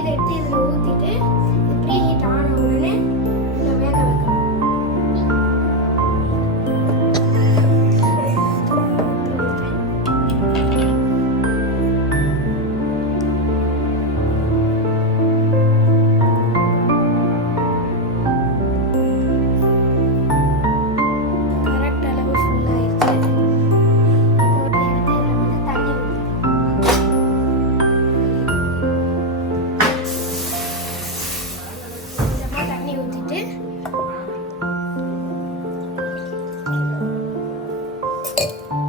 இதை எடுத்து இதில் ஊற்றிட்டு ப்ரீ ஹீட் ஆன உடனே இதில் வேக வைக்கணும். கரெக்ட் அளவு ஃபுல்லாகிடுச்சு. இப்போ எடுத்து இதில் வந்து தண்ணி ஊற்றணும். தண்ணி ஊற்றிட்டு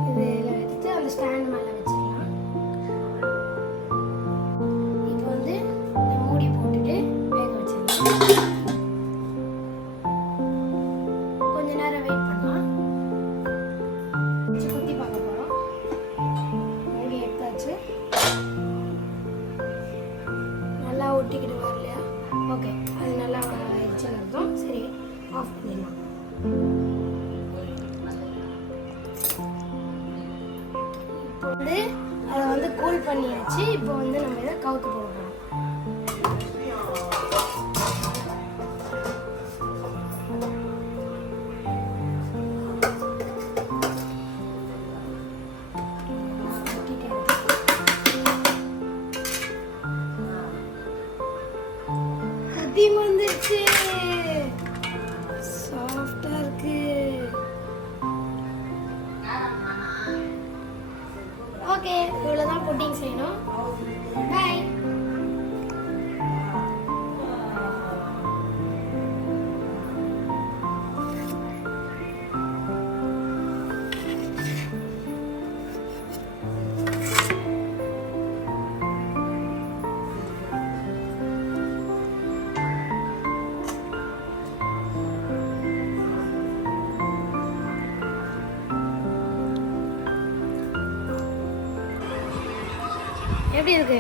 இதில் எடுத்து அந்த ஸ்டாண்ட் மேலே வச்சிடலாம். இப்போ வந்து இந்த மூடி போட்டுட்டு வேக வச்சிடலாம். கொஞ்ச நேரம் வெயிட் பண்ணலாம். வச்சு குத்தி பார்க்க போகிறோம். மூடி எடுத்தாச்சு. நல்லா ஒட்டிக்கிட்டு வரலையா? ஓகே, அது நல்லா ஆயிடுச்சுன்னு அர்த்தம். சரி, ஆஃப் பண்ணிடலாம். இப்போ வந்து அதை வந்து கூல் பண்ணியாச்சு. இப்போ வந்து நம்ம இதை கவுத்து போட போகிறோம். கத்தி வந்துருச்சு. சாஃப்டா இருக்கு. ஓகே, இவ்வளவுதான் புட்டிங் செய்யணும். பை. எப்படி இருக்கு?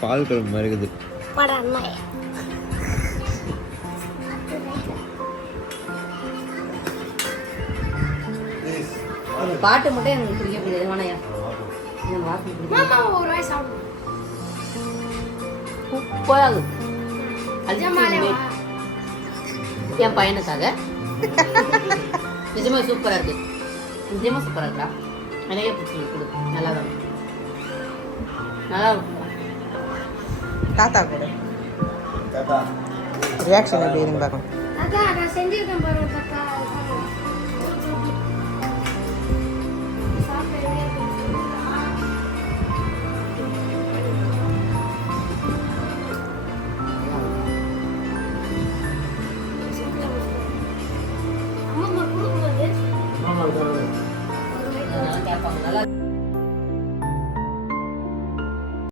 பால் குழம்பு மாதிரி இருக்குது. படா அண்ணாய். பாட்டு மட்டும் எனக்கு பிடிக்க பிடிக்காது. வானையா எனக்கு வாசனை பிடிக்கும். மாமா ஒரு வாய் சாப்பிடு. போயாது நிஜமாலே வா. என் பையனுக்காக நிஜமா சூப்பரா இருக்கு. நிஜமா சூப்பரா இருக்கா? நிறைய பிடிச்சிருக்கு. கொடு, நல்லா தான் நல்லா இருக்கும். தாத்தா கூட ரியாக்ஷன் எப்படி இருந்து பார்க்கணும். தாத்தா நான் செஞ்சிருக்கேன் பாருங்க.